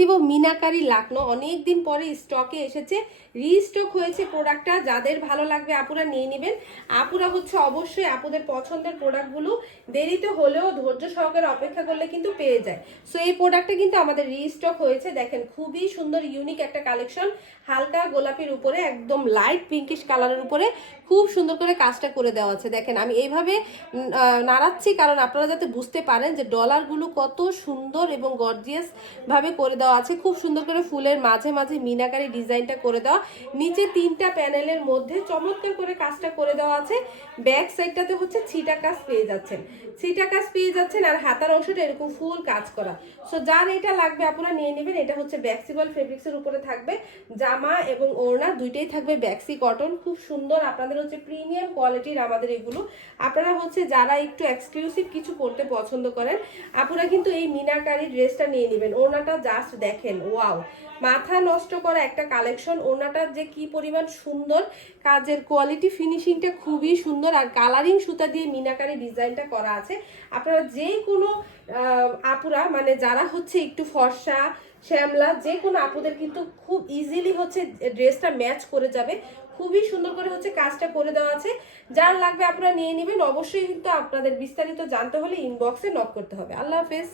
দিব মিনাকারি লাকনো। অনেক দিন পরে স্টকে এসেছে। রিস্টক হয়েছে প্রোডাক্টটা যাদের ভালো লাগবে আপুরা নিয়ে নেবেন। আপুরা হচ্ছে অবশ্যই আপুদের পছন্দের প্রোডাক্টগুলো দেরিতে হলেও ধৈর্য সহকারে অপেক্ষা করলে কিন্তু পেয়ে যায়। সো এই প্রোডাক্টটা কিন্তু আমাদের রিস্টক হয়েছে। দেখেন, খুবই সুন্দর ইউনিক একটা কালেকশন হালকা গোলাপির উপরে, একদম লাইট পিঙ্কিশ কালারের উপরে খুব সুন্দর করে কাজটা করে দেওয়া আছে। দেখেন, আমি এইভাবে নাড়াচ্ছি। কারণ আপনারা যাতে বুঝতে পারেন যে ডলারগুলো কত সুন্দর এবং গর্জিয়াস ভাবে করে দেওয়া আছে। খুব সুন্দর করে ফুলের মাঝে মাঝে মিনাকারি ডিজাইনটা করে দেওয়া। নিচে তিনটা প্যানেলের মধ্যে চমৎকার করে কাজটা করে দেওয়া আছে। ব্যাক সাইডটাতে হচ্ছে ছিটা কাজ পেয়ে যাচ্ছেন। ছিটা কাজ পেয়ে যাচ্ছেন আর হাতার অংশটা এরকম ফুল কাজ করা। সো যার এটা লাগবে আপনারা নিয়ে নেবেন। এটা হচ্ছে ব্যাক্সিবল ফেব্রিক্সের উপরে থাকবে। জামা এবং ওড়না দুইটাই থাকবে ব্যাক্সি কটন। খুব সুন্দর আপনাদের হচ্ছে প্রিমিয়াম কোয়ালিটির আমাদের এগুলো। আপনারা হচ্ছে যারা একটু এক্সক্লুসিভ কিছু পড়তে পছন্দ করেন, আপনারা কিন্তু এই মিনাকারি ড্রেসটা নিয়ে নেবেন। ওড়নাটা জাস্ট দেখেন ওয়াও মাথা নষ্ট করা একটা কালেকশন। ওড়নাটার যে কি পরিমাণ সুন্দর, কাজের কোয়ালিটি ফিনিশিংটা খুবই সুন্দর। আর কালারিং সুতা দিয়ে মিনাকারি ডিজাইনটা করা আছে। আপনারা যে কোনো আপুরা মানে যারা হচ্ছে একটু ফর্সা, শ্যামলা, যে কোনো আপুদের কিন্তু খুব ইজিলি হচ্ছে ড্রেসটা ম্যাচ করে যাবে। খুবই সুন্দর করে হচ্ছে কাজটা করে দেওয়া আছে। যার লাগবে আপনারা নিয়ে নেবেন। অবশ্যই কিন্তু আপনাদের বিস্তারিত জানতে হলে ইনবক্সে নক করতে হবে। আল্লাহ হাফেজ।